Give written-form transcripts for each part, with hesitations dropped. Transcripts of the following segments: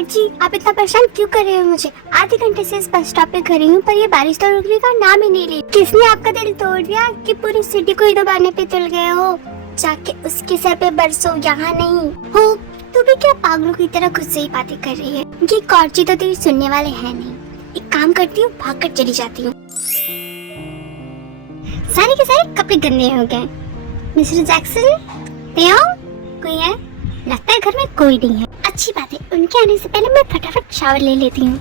Picard जी, आप इतना परेशान क्यों कर रहे हो मुझे? आधे घंटे से इस बस स्टॉप पे खड़ी हूँ पर ये बारिश तो रुकने का नाम ही नहीं ली। किसने आपका दिल तोड़ दिया कि पूरी सिटी को ही दबाने पे तुल गए हो? जाके उसके सर पे बरसो, यहाँ नहीं हो। तू भी क्या पागलों की तरह खुद से ही बातें कर रही है? ये कॉर्ची तो तेरी सुनने वाले हैं नहीं। एक काम करती हूँ, भाग कर चली जाती हूँ। सारे के सारे कपड़े गंदे हो गए। मिस्टर जैक्सन, कोई है? लगता है घर में कोई नहीं है। अच्छी बात है, उनके आने से पहले मैं फटाफट शावर ले लेती हूँ।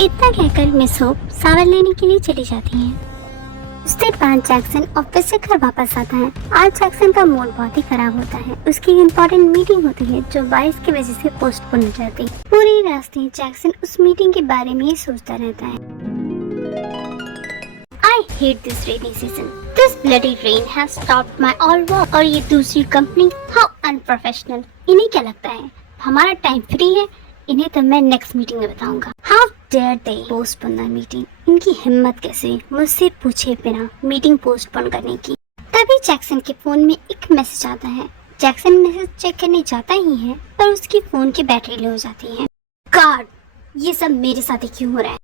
इतना कहकर मिस होप शावर लेने के लिए चली जाती हैं। उसके बाद जैक्सन ऑफिस से घर वापस आता है। आज जैक्सन का मूड बहुत ही खराब होता है। उसकी इम्पोर्टेंट मीटिंग होती है जो बारिश की वजह से पोस्टपोन हो जाती है। पूरे रास्ते जैक्सन उस मीटिंग के बारे में ही सोचता रहता है। I hate this rainy season. This bloody rain has stopped my all work. और ये दूसरी कंपनी, how unprofessional. इन्हें क्या लगता है हमारा टाइम फ्री है? इन्हें तो मैं नेक्स्ट मीटिंग में बताऊंगा। How dare they postpone the meeting. इनकी हिम्मत कैसे मुझसे पूछे बिना मीटिंग पोस्टपोन करने की। तभी जैक्सन के फोन में एक मैसेज आता है। जैक्सन मैसेज चेक करने जाता ही है पर उसकी फोन की बैटरी लो हो जाती है। गॉड, ये सब मेरे साथ ही क्यों हो रहा है?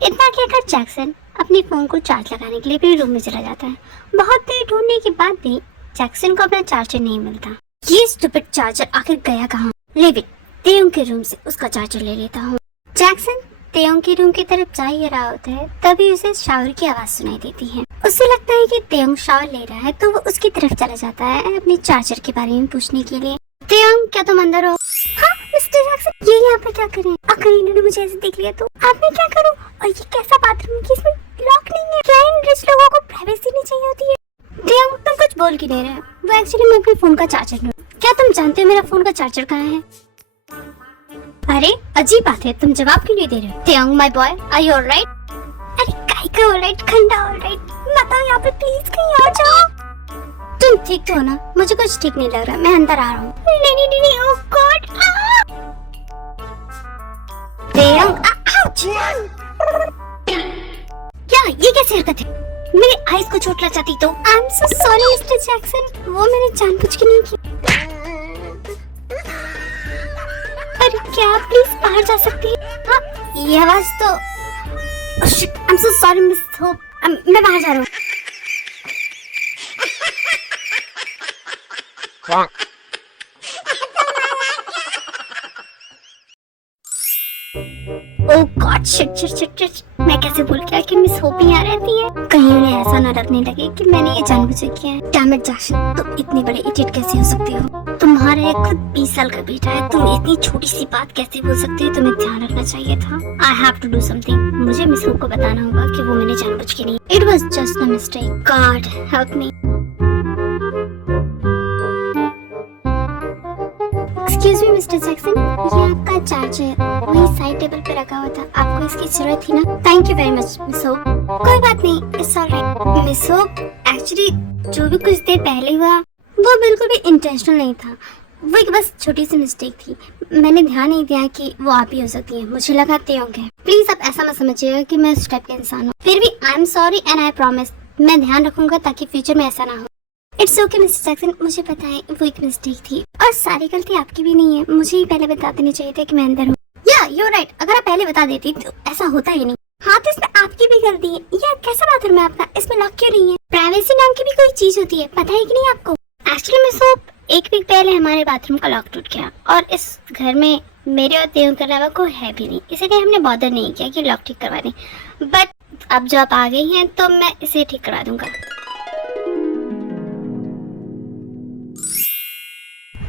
इतना कहकर जैक्सन अपने फोन को चार्ज लगाने के लिए अपने रूम में चला जाता है। बहुत देर ढूंढने के बाद भी जैक्सन को अपना चार्जर नहीं मिलता। ये स्टूपिड चार्जर आखिर गया कहाँ? लेविट, तेयोंग के रूम से उसका चार्जर ले लेता हूँ। जैक्सन तेयोंग के रूम की तरफ जा ही रहा होता है तभी उसे शावर की आवाज सुनाई देती है। उसे लगता है कि तेयोंग शावर ले रहा है तो वो उसकी तरफ चला जाता है अपने चार्जर के बारे में पूछने के लिए। तेयोंग, क्या तुम अंदर हो? हाँ मिस्टर जैक्सन, ये यहाँ पे क्या कर रहे हैं? अगर इन्होंने मुझे ऐसे देख लिया तो आप मैं क्या करूँ? और ये कैसा बाथरूम है कि इसमें लॉक नहीं है? क्या इन रिच लोगों को प्राइवेसी नहीं चाहिए होती है? तेयोंग, तुम कुछ बोल क्यों नहीं रहे? वो एक्चुअली मैं अपने फोन का चार्जर लूँ। क्या तुम जानते हो मेरा फोन का चार्जर कहाँ है? अरे अजीब बात है, तुम जवाब क्यों नहीं दे रहे हो? तेयोंग my boy, are you alright? अरे काहे का ऑलराइट, खंडा ऑलराइट। बताओ यहाँ पे प्लीज, कहीं आ जाओ। तुम ठीक तो हो ना? मुझे कुछ ठीक नहीं लग रहा, मैं अंदर आ रहा हूँ। नहीं, ओह गॉड। तेयोंग, क्या ये कैसी हरकत है? मेरी आईज को चोट लग जाती तो। I am so sorry mister Jackson, वो मैंने जानबूझ के नहीं की। अरे क्या आप प्लीज बाहर जा सकती हैं? हाँ, ये आवाज तो। I am so sorry miss hope, मैं बाहर जा रहा हूँ। ओह गॉड, शिट, मैं कैसे भूल गया कि मिस होप यहाँ रहती है। कहीं उन्हें ऐसा न लगने लगे कि मैंने ये जानबूझ के किया है। डैम इट जैक्सन, तुम इतनी बड़े इडियट कैसे हो सकती हो? तुम्हारा खुद 20 साल का बेटा है, तुम इतनी छोटी सी बात कैसे बोल सकते हो? तुम्हें ध्यान रखना चाहिए था। I have to do something. मुझे मिस होप को बताना होगा कि वो मैंने जानबूझ के नहीं। It was just a mistake. God help me. Excuse me Mister Jackson, ये आपका चार्जर वही साइड टेबल पे रखा हुआ था, आपको इसकी जरूरत थी ना? Thank you very much miss hope. कोई बात नहीं, it's alright. Miss hope, actually जो भी कुछ देर पहले हुआ वो बिल्कुल भी इंटेंशनल नहीं था। वो एक बस छोटी सी मिस्टेक थी। मैंने ध्यान नहीं दिया कि वो आप ही हो सकती है। मुझे लगा तेयोंग है। प्लीज आप ऐसा मत समझिएगा कि मैं उस टाइप का इंसान हूँ। फिर भी I am sorry and I promise मैं ध्यान रखूंगा ताकि फ्यूचर में ऐसा ना हो। इट्स ओके मिस्टर जैक्सन, मुझे पता है वो एक मिस्टेक थी और सारी गलती आपकी भी नहीं है। मुझे ही पहले बता देनी चाहिए था कि मैं अंदर हूँ। या यू राइट, अगर आप पहले बता देती तो ऐसा होता ही नहीं। हाँ तो इसमें आपकी भी गलती है। यह कैसा बाथरूम है आपका? इसमें लॉक क्यों नहीं है? प्राइवेसी नाम की भी कोई चीज होती है, पता है कि नहीं आपको? एक्चुअली मिस होप, एक वीक पहले हमारे बाथरूम का लॉक टूट गया और इस घर में मेरे और तेयोंग के अलावा कोई है भी नहीं, इसलिए हमने बॉदर नहीं किया कि लॉक ठीक करवा दें। बट अब जो आप आ गई हैं तो मैं इसे ठीक करवा दूंगा।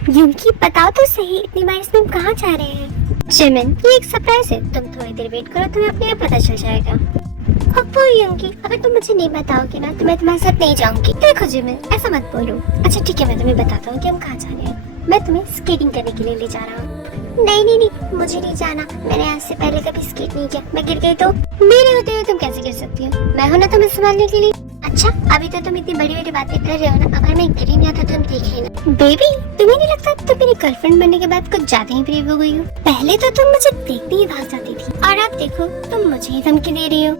यूंकी, बताओ तो सही, इतनी बार इसमें हम कहाँ जा रहे हैं? जिमिन, ये एक सरप्राइज है, तुम थोड़ी देर वेट करो, तुम्हें अपने आप पता चल जाएगा। अब यूंकी, अगर तुम मुझे नहीं बताओगे ना तो मैं तुम्हारे साथ नहीं जाऊंगी। देखो जिमिन, ऐसा मत बोलो। अच्छा ठीक है, मैं तुम्हें बताता हूँ कि हम कहाँ जा रहे हैं। मैं तुम्हें स्केटिंग करने के लिए ले जा रहा हूँ। नहीं, मुझे नहीं जाना। मैंने आज से पहले कभी स्केट नहीं किया। मैं गिर गई तो? मेरे होते हुए तुम कैसे गिर सकती हो? मैं हूं ना तुम्हें संभालने के लिए। अच्छा, अभी तो तुम इतनी बड़ी बड़ी बातें कर रहे हो ना, अगर मैं गिरी नहीं आता तुम देख लेना। बेबी, तुम्हें नहीं लगता तुम मेरी गर्लफ्रेंड बनने के बाद कुछ ज्यादा ही ब्रेव हो गई हो? पहले तो तुम मुझे देखते ही भाग जाती थी और अब देखो तुम मुझे ही धमकी दे रही हो।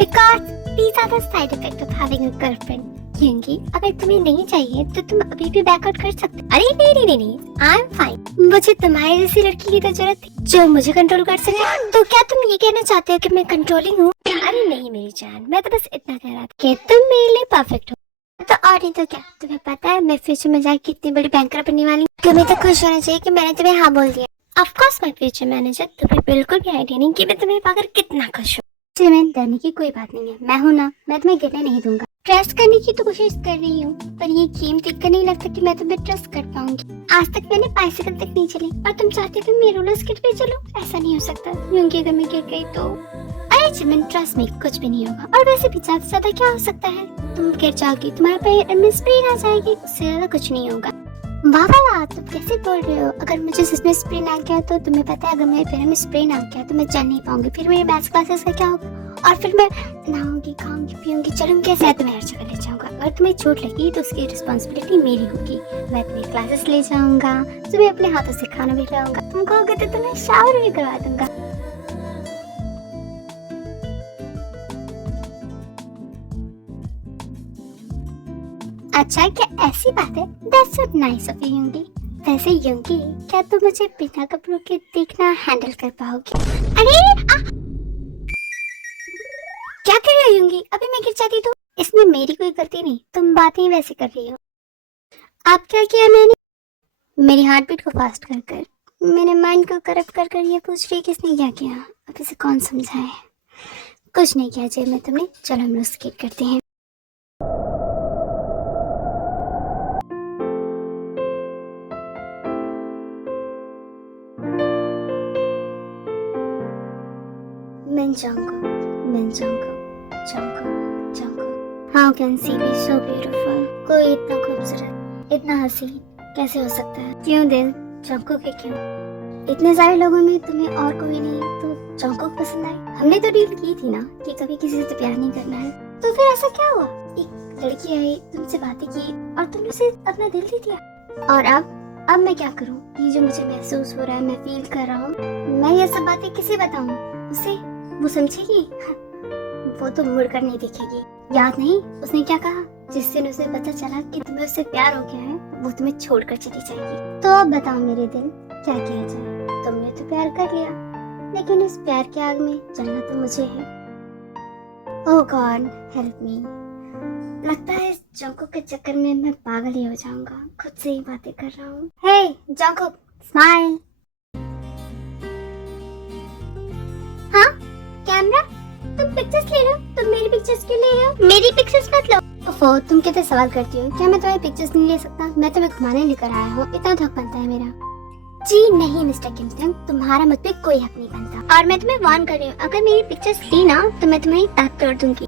Because these are the side effects of having a girlfriend. क्योंकि अगर तुम्हें नहीं चाहिए तो तुम अभी भी बैकआउट कर सकते। अरे नहीं नहीं नहीं नहीं, आई एम फाइन। मुझे तुम्हारी जैसी लड़की की तो जरूरत थी जो मुझे कंट्रोल कर सके। तो क्या तुम ये कहना चाहते हो कि मैं कंट्रोलिंग हूँ? अरे नहीं मेरी जान, मैं तो बस इतना कह रहा था कि तुम मेरे लिए परफेक्ट हो। तो और नहीं तो क्या, तुम्हें पता है मैं फ्यूचर में जाके कितनी बड़ी बैंकर बनने वाली हूँ। तुम्हें तो खुश होना चाहिए कि मैंने तुम्हें हाँ बोल दिया। Of course my future manager, तुम्हें बिल्कुल भी आइडिया नहीं कि मैं तुम्हें पाकर कितना खुश हूँ। चिमन, डरने की कोई बात नहीं है, मैं हूँ ना, मैं तुम्हें गिरने नहीं दूंगा। ट्रस्ट करने की तो कोशिश कर रही हूँ, पर ये गेम देखकर नहीं लगता कि मैं तुम्हें ट्रस्ट कर पाऊंगी। आज तक मैंने बाइसिकल तक नहीं चली और तुम चाहते थे मैं रोलर स्केट पे चलूं? ऐसा नहीं हो सकता, क्योंकि अगर मैं गिर गई तो अरे चिमन ट्रस्ट में कुछ भी नहीं होगा। और वैसे भी ज्यादा से ज्यादा क्या हो सकता है, तुम गिर जाओगी, तुम्हारे पैर में स्प्रेन आ जाएगी, उससे ज्यादा कुछ नहीं होगा। वाह वाह, तुम कैसे बोल रहे हो? अगर मुझे सच में स्प्रेन आ गया तो तुम्हें पता है अगर मेरे पैर में स्प्रेन आ गया तो मैं चल नहीं पाऊंगी, फिर मेरे मैथ्स क्लासेस का क्या होगा? और फिर मैं नहाऊंगी, खाऊंगी, पीऊंगी, चलूंगी कैसे? तुम्हें हर जगह ले जाऊंगा। अगर तुम्हें चोट लगी तो उसकी रिस्पॉन्सिबिलिटी मेरी होगी। मैं तुम्हें क्लासेस ले जाऊंगा, तुम्हें अपने हाथों से खाना भी खिलाऊंगा, तुम कहोगे तो तुम्हें शावर भी करवा दूंगा। अच्छा क्या ऐसी बात है? That's so nice of you, युंगी। वैसे युंगी, क्या तुम मुझे बिना कपड़ों के देखना हैंडल कर पाओगे? अरे क्या कर रही हो युंगी? अभी मैं गिर जाती तो? इसमें मेरी कोई गलती नहीं, तुम बातें ही वैसे कर रही हो। आप क्या किया मैंने? मेरी हार्ट बीट को फास्ट कर कर, मेरे माइंड को करप्ट कर कर ये पूछ रही किसने क्या किया? अब इसे कौन समझाए? कुछ नहीं किया जेब में तुमने, चलो हम लोग स्केट करते हैं। How can she be so beautiful? कोई इतना खूबसूरत, इतना हसीन कैसे हो सकता है? क्यों दिल? जंगकुक के क्यों? इतने सारे लोगों में तुम्हें और कोई नहीं तो जंगकुक पसंद आई? हमने तो डील की थी ना कि कभी किसी से प्यार नहीं करना है, तो फिर ऐसा क्या हुआ? एक लड़की आई, तुमसे बातें की और तुमने उसे अपना दिल दे दिया। और अब मैं क्या करूं? ये जो मुझे महसूस हो रहा है, मैं फील कर रहा हूँ, मैं ये सब बातें किसे बताऊं? उसे? वो समझेगी? वो तो मुड़कर नहीं देखेगी। याद नहीं उसने क्या कहा? जिस दिन उसे पता चला कि तुम्हें उससे प्यार हो गया है, वो तुम्हें छोड़कर चली जाएगी। तो अब बताओ मेरे दिल, क्या किया जाए? तुमने तो प्यार कर लिया, लेकिन इस प्यार की आग में जलना तो मुझे है। ओह गॉड हेल्प मी। लगता है इस जंगकुक के चक्कर में मैं पागल ही हो जाऊंगा। खुद से ही बातें कर रहा हूँ। हे जंगकुक, स्माइल। हाँ कैमरा, तुम पिक्चर्स ले लो। तुम मेरी पिक्चर्स क्यों ले रहे हो? मेरी पिक्चर्स मत लो। ओफो, तुम कितने सवाल करती हो? क्या मैं तुम्हारी पिक्चर्स नहीं ले सकता? मैं तुम्हें घुमाने लेकर आया हूँ, इतना हक बनता है मेरा। जी नहीं मिस्टर किमसन, तुम्हारा मुझ पे कोई हक नहीं बनता। और मैं तुम्हें वार्न कर रही हूँ, अगर मेरी पिक्चर्स ली ना तो मैं तुम्हारी दांत तोड़ दूंगी।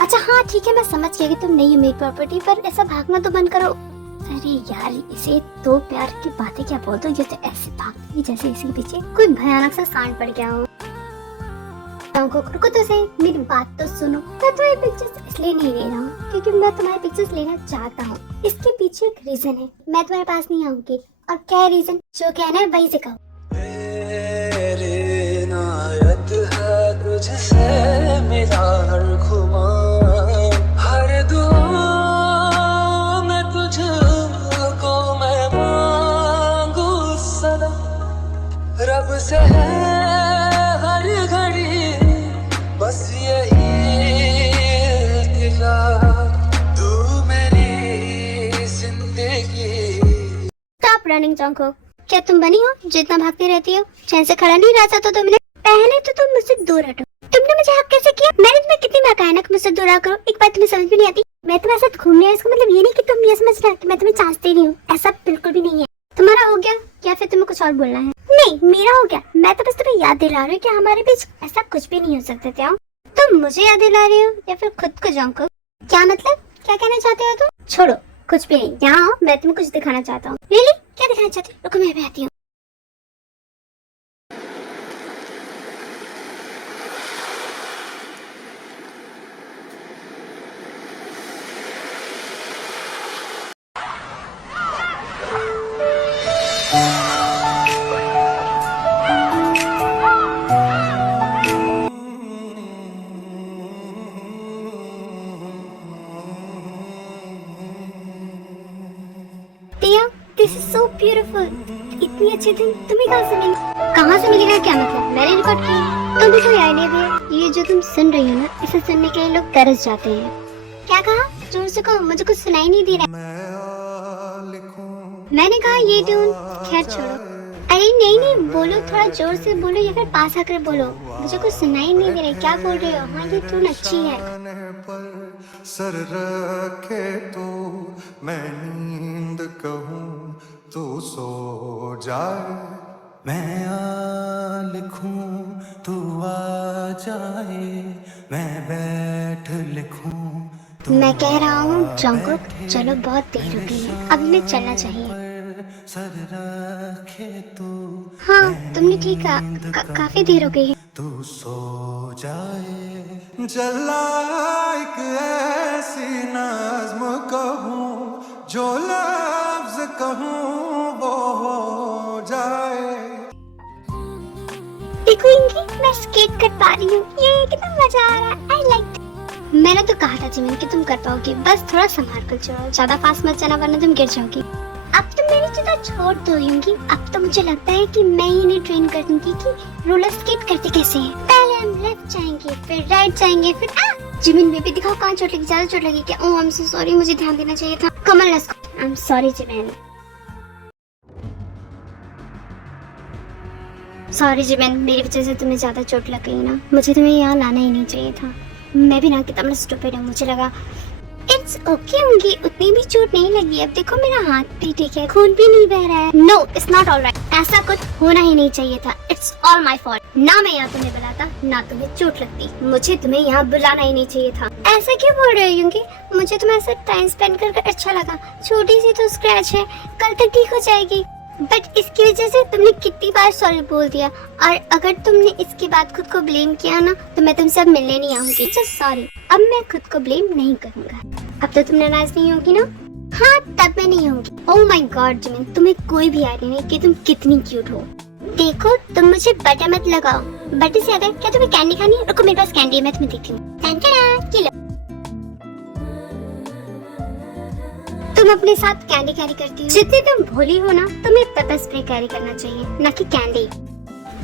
अच्छा हाँ ठीक है, मैं समझ गई कि तुम नहीं हो मेरी प्रॉपर्टी, पर ऐसा भागना तो बंद करो। अरे यार, इसे तो प्यार की बातें क्या बोल दो, ये तो ऐसे भागती है जैसे इसी के पीछे कोई भयानक सा सांड पड़ गया हो। रुको तो सही, मेरी बात तो सुनो। मैं तुम्हारी पिक्चर्स इसलिए नहीं ले रहा हूँ क्योंकि मैं तुम्हारी पिक्चर्स लेना चाहता हूँ। इसके पीछे एक रीजन है, मैं तुम्हारे पास नहीं आऊंगी। और क्या रीजन? जो कहना है वही से कहो। मेरी नायत है तुझसे मेरा हर खुमार, हर दुआ में तुझको मैं मांगू सदा, रब से है हर घड़ी बस यही इल्तिजा, तू मेरी जिंदगी। स्टॉप रनिंग जंगकुक, क्या तुम बनी हो जितना भागती रहती हो? चैन से खड़ा नहीं रह सकता तुमने? पहले तो तुम मुझसे दूर हटो। तुमने मुझे हक कैसे किया? मैंने तुम्हें कितनी बार कहा ना कि मुझसे दूर करो, एक बात तुम्हें समझ भी नहीं आती। मैं तुम्हारे साथ घूमने आई, इसका मतलब ये नहीं कि तुम ये समझ रहे हो कि मैं तुम्हें चाहती नहीं हूँ। ऐसा बिल्कुल भी नहीं है। तुम्हारा हो गया या फिर तुम्हें कुछ और बोलना है? नहीं मेरा हो गया, मैं तो बस तुम्हें याद दिला रही हूँ कि हमारे बीच ऐसा कुछ भी नहीं हो सकता था। तुम मुझे याद दिला रही हो या फिर खुद को? जंगकुक क्या मतलब, क्या कहना चाहते हो तुम? छोड़ो, कुछ भी नहीं। यहाँ आओ, मैं तुम्हें कुछ दिखाना चाहता हूँ। रियली? क्या दिखाना चाहती हो? रुको मैं भी आती हूँ। ब्यूटीफुल। इतनी अच्छी दिन तुम्हें कहाँ से मिली? कहाँ से मिलेगा क्या मतलब? मैंने रिकॉर्ड किया। तुम्हें कोई आइडिया भी है? ये जो तुम सुन रही हो ना, इसे सुनने के लिए लोग तरस जाते हैं। क्या कहा? जोर से कहो, मुझे कुछ सुनाई नहीं दे रहा। मैंने कहा ये ट्यून, खैर छोड़ो। अरे नहीं नहीं, बोलो, थोड़ा जोर से बोलो या फिर पास आकर बोलो, मुझे कुछ सुनाई नहीं दे रहा। क्या बोल रहे हो? हाँ ये ट्यून अच्छी है। सर रखे तो मैं नींद कहूँ तो सो जाए, मैं आ लिखूं तू आ जाए, मैं बैठ लिखूं। मैं कह रहा हूँ जंकुक, चलो बहुत देर हो गई है, अब हमें चलना चाहिए। सर रखे तो हाँ तुमने ठीक कहा, काफी देर हो गई है। तू सो जाए, जला एक ऐसी नज़्म कहूँ जो लफ्ज़ कहूँ वो हो जाए। देखो इंगी, मैं स्केट कर पा रही हूँ, ये कितना मजा आ रहा है। I like. मैंने तो कहा था जिमिन कि तुम कर पाओगी, बस थोड़ा संभाल कर चलो, ज्यादा फास्ट मत जाना वरना तुम गिर जाओगी। अब तो मेरी चिंता छोड़ दो यूंगी, अब तो मुझे लगता है कि मैं ही इन्हें ट्रेन कर दूंगी कि रोलर स्केट करते कैसे हैं। पहले हम लेफ्ट जाएंगे, फिर राइट जाएंगे, फिर जिमिन बेबी दिखाओ कहाँ चोट लगी, ज्यादा चोट लगी क्या? ओह आई एम सो सॉरी, मुझे ध्यान देना चाहिए था। Come on let's go. I am sorry Jimin. Sorry Jimin, मेरी वजह से तुम्हें ज्यादा चोट लग गई ना, मुझे तुम्हें यहाँ लाना ही नहीं चाहिए था। मैं भी ना कितना स्टूपिड हूँ, मुझे लगा इट्स ओके होंगी, उतनी भी चोट नहीं लगी। अब देखो मेरा हाथ भी ठीक है, खून भी नहीं बह रहा है। नो इट्स नॉट ऑलराइट, ऐसा कुछ होना ही नहीं चाहिए था। It's all my fault. ना मैं यहाँ तुम्हें बुलाता, ना तुम्हें चोट लगती, मुझे तुम्हें यहाँ बुलाना ही नहीं चाहिए था। ऐसा क्यों बोल रहे हो यूंगी? मुझे तुम्हारे साथ टाइम स्पेंड कर अच्छा लगा। छोटी सी तो स्क्रैच है, कल तक ठीक हो जाएगी। बट इसकी वजह से तुमने कितनी बार सॉरी बोल दिया, और अगर तुमने इसके बाद खुद को ब्लेम किया ना तो मैं तुमसे अब मिलने नहीं आऊंगी। जस्ट सॉरी, अब मैं खुद को ब्लेम नहीं करूंगा। अब तो तुम नाराज नहीं होगी ना? हाँ तब मैं नहीं होंगी। ओह माय गॉड जिमिन, तुम्हें कोई भी आइडिया नहीं कि तुम कितनी क्यूट हो। देखो तुम मुझे बटर मत लगाओ। बटर से ज्यादा क्या तुम्हें कैंडी खानी है? रुको मेरे पास कैंडी है, मैं तुम्हें देती हूँ। तुम अपने साथ कैंडी कैरी करती हो। जितनी तुम भोली हो ना, तुम्हें पेपर स्प्रे कैरी करना चाहिए, न कि कैंडी।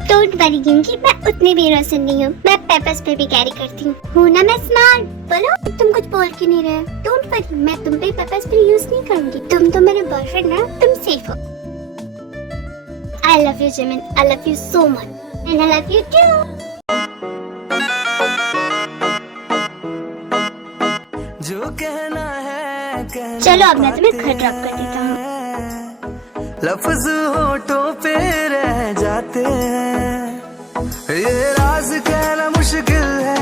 डोंट वरी क्योंकि मैं उतनी भी इनोसेंट नहीं हूँ, मैं पेपर स्प्रे भी कैरी करती हूँ ना मैं स्मार्ट। बोलो तुम कुछ बोल क्यों नहीं रहे? डोंट वरी, मैं तुम पे पेपर स्प्रे यूज नहीं करूंगी। तुम तो मेरे बॉयफ्रेंड ना, तुम सेफ हो। I love you Jimin, I love you so much and I love you too. जो कहना है चलो अब मैं तुम्हें घर ड्रॉप कर देता हूँ। लफ्ज होठों पे रह जाते हैं, ये राज कहना मुश्किल है,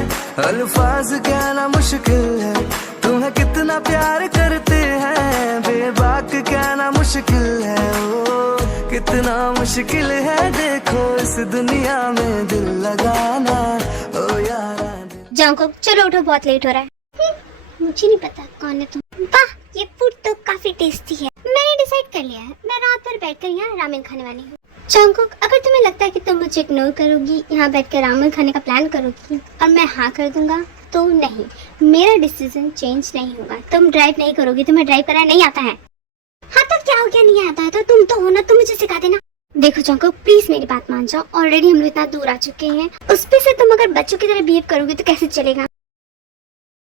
अल्फाज कहना मुश्किल है, तुम्हें कितना प्यार करते हैं बेबाक कहना मुश्किल है। ओ कितना मुश्किल है देखो इस दुनिया में दिल लगाना। ओ यारा जंकुक चलो उठो, बहुत लेट हो रहा है। मुझे नहीं पता कौन है तुम। वाह ये फूड तो काफी टेस्टी है। मैंने डिसाइड कर लिया है, मैं रात भर बैठकर यहाँ रामेन खाने वाली हूँ। जंकुक अगर तुम्हें लगता है कि तुम मुझे इग्नोर करोगी, यहाँ बैठकर रामेन खाने का प्लान करोगी और मैं हाँ कर दूंगा, तो नहीं, मेरा डिसीजन चेंज नहीं होगा। तुम ड्राइव नहीं करोगी, तुम्हें ड्राइव करना नहीं आता है। हाँ तो क्या हो गया, नहीं आता है तो तुम तो हो ना, तुम मुझे सिखा देना। देखो जंकुक प्लीज मेरी बात मान जाओ, ऑलरेडी हम लोग इतना दूर आ चुके हैं, उस पे से तुम अगर बच्चों की तरह बिहेव करोगे तो कैसे चलेगा?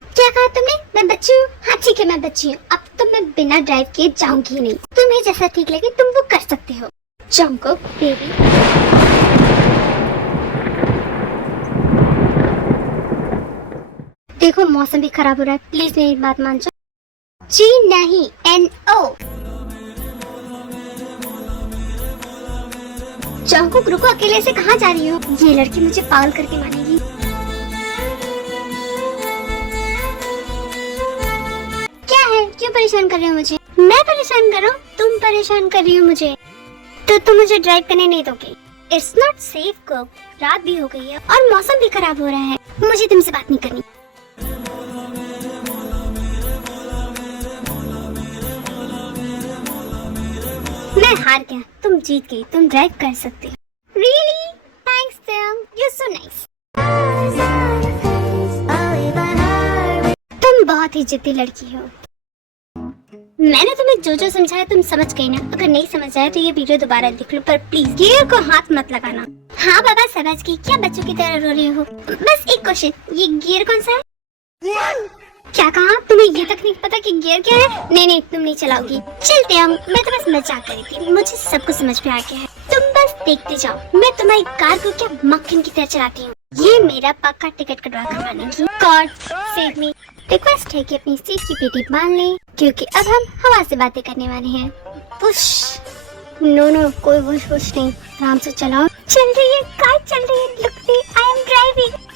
क्या कहा तुमने? मैं बच्ची हूँ? हाँ ठीक है मैं बच्ची हूँ, अब तो मैं बिना ड्राइव किए जाऊंगी नहीं। तुम्हें जैसा ठीक लगे तुम वो कर सकते हो। जंकुक बेबी देखो मौसम भी खराब हो रहा है, प्लीज मेरी बात मान जाओ। जी नहीं, NO। जंकुक रुको, अकेले से कहाँ जा रही हो? ये लड़की मुझे पागल करके मानेगी। क्या है, क्यों परेशान कर रहे हो मुझे? मैं परेशान कर रहा हूँ? तुम परेशान कर रही हो मुझे, तो तुम मुझे ड्राइव करने नहीं दोगे। इट्स नॉट सेफ कुक, रात भी हो गई है और मौसम भी खराब हो रहा है, मुझे तुमसे बात नहीं करनी। मैं हार गया, तुम जीत गई, तुम ड्राइव कर सकते हो। Really? Thanks Sam, you're so nice। तुम बहुत ही जिद्दी लड़की हो। मैंने तुम्हें जो जो समझाया तुम समझ गई ना। अगर नहीं समझ आया तो ये वीडियो दोबारा देख लो, पर प्लीज गियर को हाथ मत लगाना। हाँ बाबा समझ गई। क्या बच्चों की तरह रो रही हो? बस एक क्वेश्चन, ये गियर कौन सा है? क्या कहा? तुम्हें ये तक नहीं पता कि गियर क्या है? नहीं तुम नहीं चलाओगी। चलते हम। मैं तो बस मजाक कर रही थी, मुझे सब कुछ समझ में आ गया है। तुम बस देखते जाओ, मैं तुम्हारी कार को क्या मक्खन की तरह चलाती हूँ। ये मेरा पक्का टिकट कटवा करवाने की। God save me. रिक्वेस्ट है कि अपनी सीट की पेटी बांध लें, क्योंकि अब हम हवा से बातें करने वाले हैं। पुश। नो कोई वुश नहीं, आराम से चलाओ। चल रही है कार, चल रही है। Look me, I am driving.